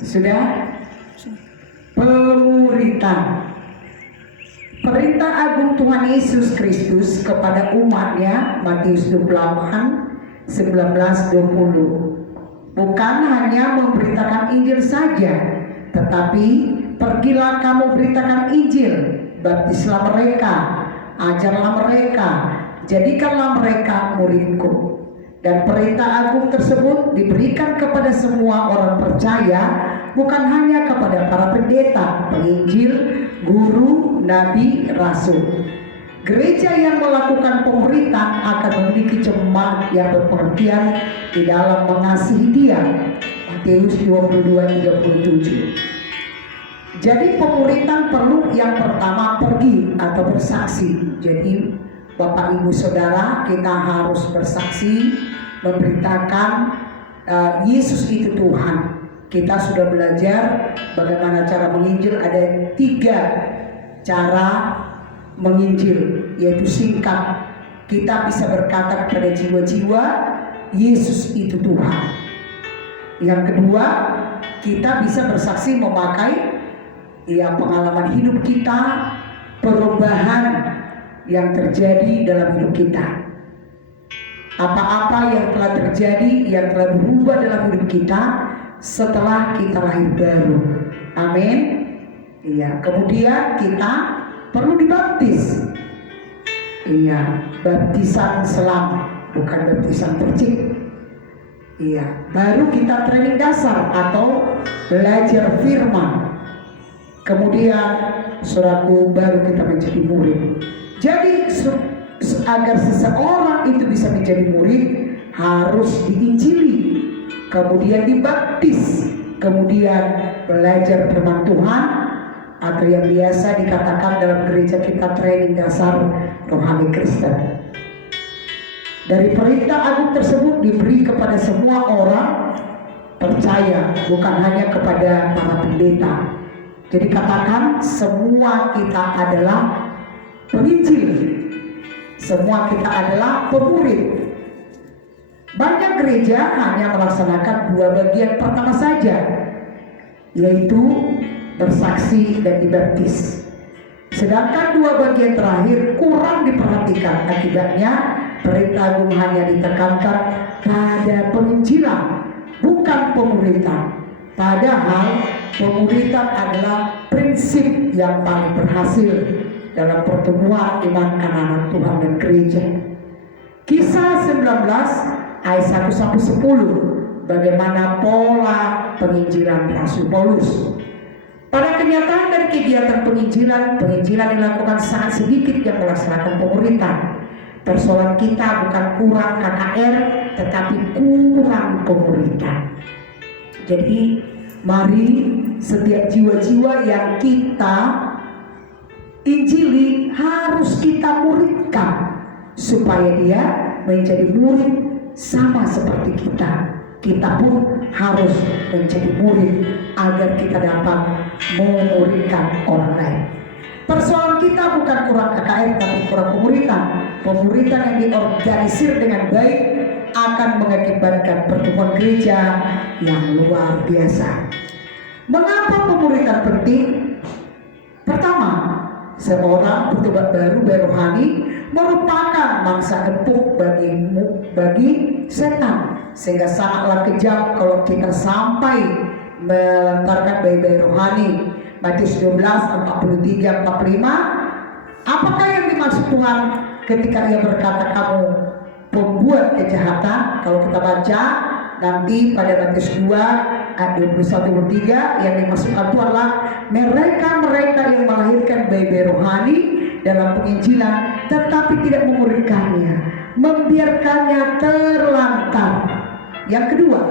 Sudah? Pemuritan. Perintah agung Tuhan Yesus Kristus kepada umatnya, Matius 28:19-20. Bukan hanya memberitakan Injil saja, tetapi pergilah kamu beritakan Injil, baptislah mereka, ajarlah mereka, jadikanlah mereka muridku. Dan perintah agung tersebut diberikan kepada semua orang percaya, bukan hanya kepada para pendeta, penginjil, guru, nabi, rasul. Gereja yang melakukan pemuritan akan memiliki jemaat yang berpengertian di dalam mengasihi Dia. Matius 22:37. Jadi pemuritan perlu yang pertama pergi atau bersaksi. Jadi Bapak Ibu Saudara, kita harus bersaksi, memberitakan Yesus itu Tuhan. Kita sudah belajar bagaimana cara menginjil. Ada 3 cara menginjil, yaitu singkat. Kita bisa berkata kepada jiwa-jiwa, Yesus itu Tuhan. Yang kedua, kita bisa bersaksi memakai pengalaman hidup kita, perubahan yang terjadi dalam hidup kita. Apa-apa yang telah terjadi, yang telah berubah dalam hidup kita setelah kita lahir baru. Amin. Kemudian kita perlu dibaptis. Baptisan selam, bukan baptisan percik. Baru kita training dasar atau belajar firman. Kemudian saudaraku, baru kita menjadi murid. Jadi agar seseorang itu bisa menjadi murid, harus diinjili, kemudian dibaptis, kemudian belajar firman Tuhan, atau yang biasa dikatakan dalam gereja kita training dasar rohani Kristen. Dari perintah agung tersebut diberi kepada semua orang percaya, bukan hanya kepada para pendeta. Jadi katakan, semua kita adalah penginjil, semua kita adalah pemurid. Banyak gereja hanya melaksanakan 2 bagian pertama saja, yaitu bersaksi dan dibaptis. Sedangkan 2 bagian terakhir kurang diperhatikan. Akibatnya perintah agung hanya ditekankan pada penginjilan, bukan pemuritan. Padahal pemuritan adalah prinsip yang paling berhasil dalam pertemuan iman anak-anak Tuhan dan gereja. Kisah 19 ayat 1-10, bagaimana pola penginjilan Rasul Paulus. Pada kenyataan dari kegiatan penginjilan dilakukan sangat sedikit yang melaksanakan pemuritan. Persoalan kita bukan kurang KKR, tetapi kurang pemuritan. Jadi mari setiap jiwa-jiwa yang kita injili harus kita muridkan, supaya dia menjadi murid sama seperti kita. Kita pun harus menjadi murid agar kita dapat memuridkan orang lain. Persoalan kita bukan kurang KKR, tapi kurang pemuritan. Pemuritan yang diorganisir dengan baik akan mengakibatkan pertemuan gereja yang luar biasa. Mengapa pemuritan penting? Pertama, seorang bertobat baru rohani merupakan mangsa empuk bagi setan, sehingga sangatlah kejam kalau kita sampai melantarkan bayi-bayi rohani. Matius 12:43-45. Apakah yang dimaksud Tuhan ketika Ia berkata kamu pembuat kejahatan? Kalau kita baca nanti pada Matius 2 ayat 21-23, yang dimaksudkan itu adalah mereka yang melahirkan bayi-bayi rohani dalam penginjilan tetapi tidak memuridkannya, membiarkannya terlantar. Yang kedua,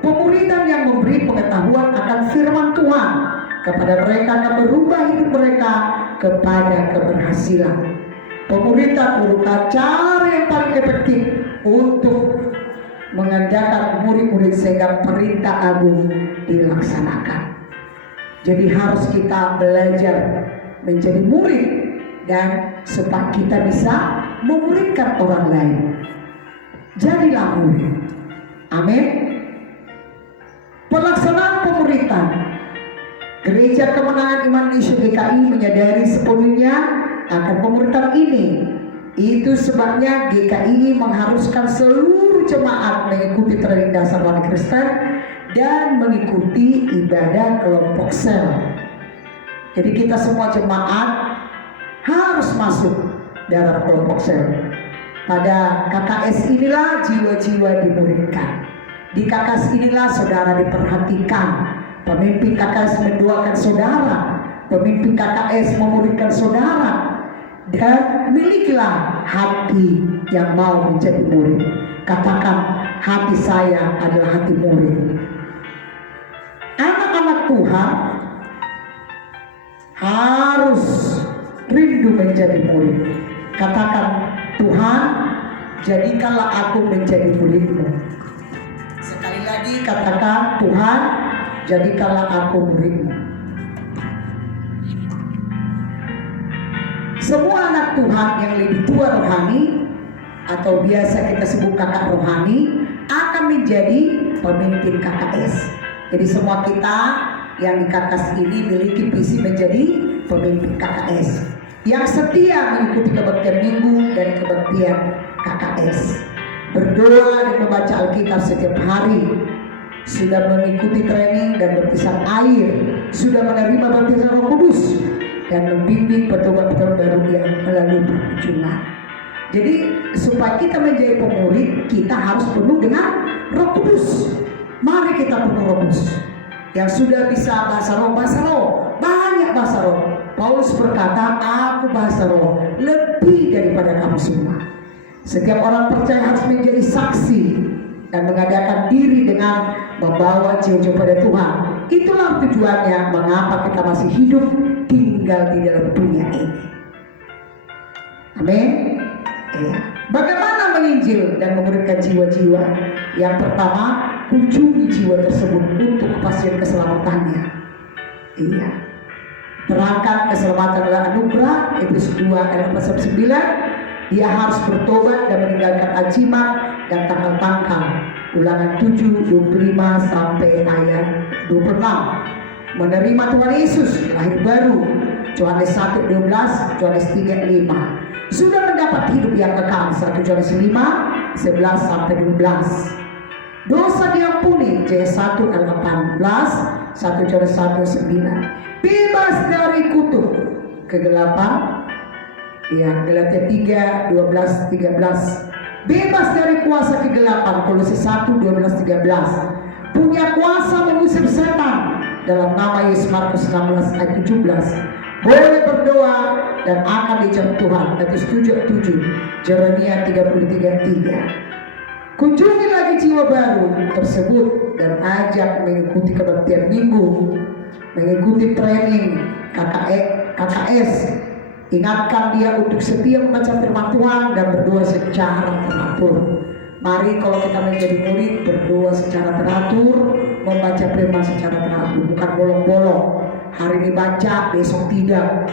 pemuritan yang memberi pengetahuan akan firman Tuhan kepada mereka akan merubah hidup mereka kepada keberhasilan. Pemuritan merupakan cara yang paling efektif untuk mengadakan murid-murid sehingga perintah agung dilaksanakan. Jadi harus kita belajar menjadi murid dan supaya kita bisa memuridkan orang lain. Jadilah murid. Amin. Pelaksanaan pemuritan pemuritan. Gereja Kemenangan Iman Indonesia GKI menyadari sepenuhnya akan pemuritan ini. Itu sebabnya GKI mengharuskan seluruh jemaat mengikuti training dasar rohani Kristen dan mengikuti ibadah kelompok sel. Jadi kita semua jemaat harus masuk dalam kelompok sel. Pada KKS inilah jiwa-jiwa dimuridkan. Di KKS inilah saudara diperhatikan. Pemimpin KKS mendoakan saudara, pemimpin KKS memuridkan saudara. Dan milikilah hati yang mau menjadi murid. Katakan, hati saya adalah hati murid. Anak-anak Tuhan harus rindu menjadi murid. Katakan, Tuhan, jadikanlah aku menjadi murid-Mu. Sekali lagi katakan, Tuhan, jadikanlah aku murid-Mu. Semua anak Tuhan yang lebih tua rohani atau biasa kita sebut kakak rohani akan menjadi pemimpin KKS. Jadi semua kita yang di KKS ini memiliki visi menjadi pemimpin KKS yang setia mengikuti kebaktian minggu dan kebaktian KKS, berdoa dan membaca Alkitab setiap hari, sudah mengikuti training dan baptisan air, sudah menerima baptisan Roh Kudus, dan membimbing pedoman-pedoman baru yang melalui perkunjungan. Jadi supaya kita menjadi pemurid, kita harus penuh dengan Roh Kudus. Mari kita penuh Roh Kudus. Yang sudah bisa bahasa roh, banyak bahasa roh. Paulus berkata, aku bahasa roh lebih daripada kamu semua. Setiap orang percaya harus menjadi saksi dan mengadakan diri dengan membawa jiwa-jiwa pada Tuhan. Itulah tujuannya mengapa kita masih hidup tinggal di dalam dunia ini. Amin. Ya. Bagaimana menginjil dan memuridkan jiwa-jiwa? Yang pertama, kunjungi jiwa tersebut untuk kepastian keselamatannya. Iya. Terangkan keselamatan adalah anugerah. Efesus 2 ayat 9. Dia harus bertobat dan meninggalkan ajimat dan tangkal-tangkal. Ulangan 7:25 sampai ayat 26. Menerima Tuhan Yesus lahir baru. Yohanes 1:12, Yohanes 3:5. Sudah mendapat hidup yang kekal. 1 Yohanes 5:11 sampai 12. Dosa diampuni. J1 ayat 18, 1 Yohanes 1:9. Bebas dari kutuk kegelapan. Ya, Galatia 3:12-13. Bebas dari kuasa kegelapan. Kolose 1:12-13. Punya kuasa mengusir setan dalam nama Yesus. Markus 16 ayat 17. Boleh berdoa dan akan dijawab Tuhan. Matius 7:7. Jeremia 33:3. Kunjungi lagi jiwa baru tersebut dan ajak mengikuti kebaktian minggu, mengikuti training KKS. Ingatkan dia untuk setia membaca firman Tuhan dan berdoa secara teratur. Mari kalau kita menjadi murid, berdoa secara teratur, membaca firman secara teratur, bukan bolong-bolong. Hari ini baca, besok tidak.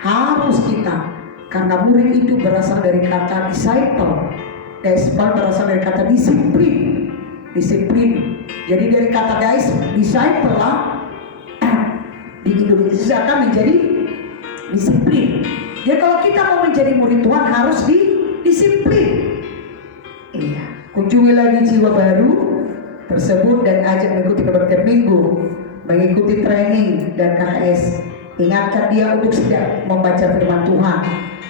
Harus kita, karena murid itu berasal dari kata disciple. Disciple berasal dari kata disiplin. Jadi dari kata disciple lah, di Indonesia kan menjadi disiplin. Jadi kalau kita mau menjadi murid Tuhan harus disiplin. Iya. Kunjungi lagi jiwa baru tersebut dan ajak mengikuti kebaktian minggu, mengikuti training dan KKS. Ingatkan dia untuk tidak membaca firman Tuhan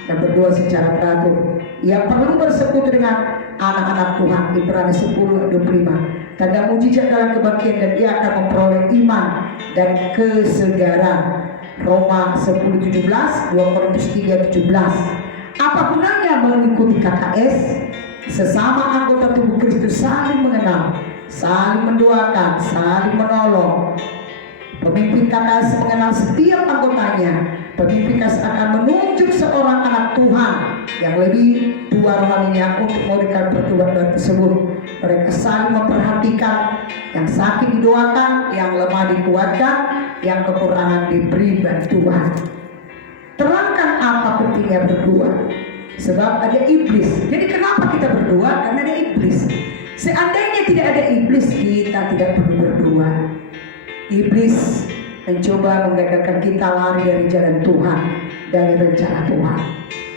dan berdoa secara teratur. Ia perlu bersekutu dengan anak-anak Tuhan. Ibrani 10:25. Tanda mujizat dalam kebaktian dan ia akan memperoleh iman dan kesegaran. Roma 10:17, 2 Korintus 3:17. Apa gunanya mengikuti KKS? Sesama anggota tubuh Kristus saling mengenal, saling mendoakan, saling menolong. Pemimpin KKS mengenal setiap anggotanya. Pemimpin KKS akan menunjuk seorang anak Tuhan yang lebih tua rohaninya untuk memberikan pertobatan tersebut. Mereka saling memperhatikan, yang sakit didoakan, yang lemah dikuatkan, yang kekurangan diberi bantuan. Terangkan apa pentingnya berdoa. Sebab ada iblis. Jadi kenapa kita berdoa? Karena ada iblis. Seandainya tidak ada iblis, kita tidak perlu berdoa. iblis mencoba menggagalkan kita lari dari jalan Tuhan, dari rencana Tuhan.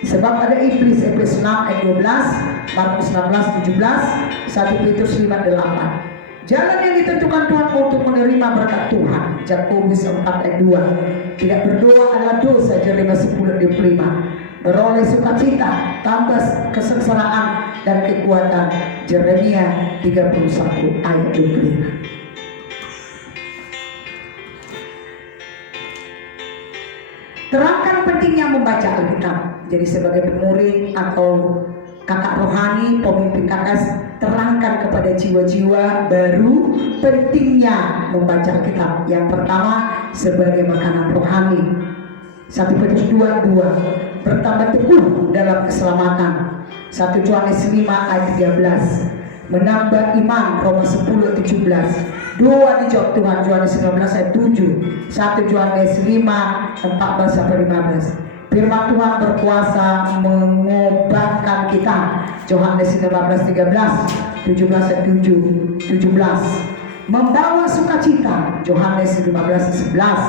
Sebab ada iblis, Efesus 6 ayat 12, Markus 16 17, 1 Petrus 5 8. Jalan yang ditentukan Tuhan untuk menerima berkat Tuhan, Yakobus 4 ayat 2. Tidak berdoa adalah dosa, Jeremia 10 ayat 25. Beroleh sukacita, tambah kesengsaraan dan kekuatan, Jeremia 31 ayat 25. Terangkan pentingnya membaca Alkitab. Jadi sebagai pemurid atau kakak rohani, pemimpin kakak, terangkan kepada jiwa-jiwa baru pentingnya membaca Alkitab. Yang pertama, sebagai makanan rohani. 1 Petrus 2:2, bertambah teguh dalam keselamatan. 1 Yohanes 5 ayat 13, menambah iman, Roma 10:17. Doa dijawab Tuhan, Yohanes 19 ayat 7, 1 Yohanes 5 14-15. Firman Tuhan berkuasa mengobatkan kita, Yohanes 15:13, 17 ayat 17. Membawa sukacita, Yohanes 15:11.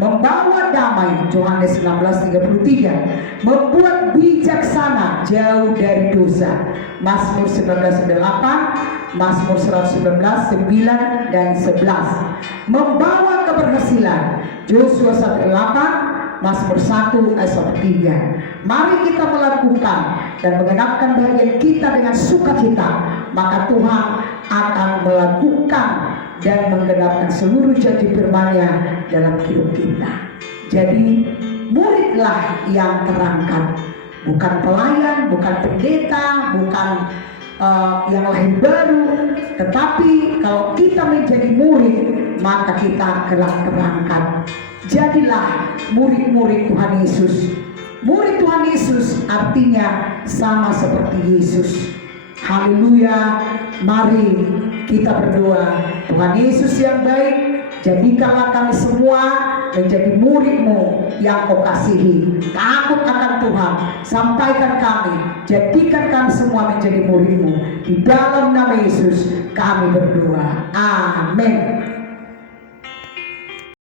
Membawa damai, Yohanes 16:33. Membuat bijaksana, jauh dari dosa, Mazmur 19:8, Mazmur 119 9 dan 11. Membawa keberhasilan, Yosua 1:8, Mazmur 1 ayat 3. Mari kita melakukan dan mengenapkan bagian kita dengan sukacita, maka Tuhan akan melakukan dan menggenapkan seluruh janji firman-Nya dalam hidup kita. Jadi muridlah yang terangkat, bukan pelayan, bukan pendeta, bukan yang lahir baru, tetapi kalau kita menjadi murid, maka kita telah terangkat. Jadilah murid-murid Tuhan Yesus. Murid Tuhan Yesus artinya sama seperti Yesus. Haleluya. Mari kita berdoa. Tuhan Yesus yang baik, jadikanlah kami semua menjadi murid-Mu yang Kau kasihi. Takut akan Tuhan, sampaikan kami, jadikan kami semua menjadi murid-Mu. Di dalam nama Yesus kami berdoa. Amin.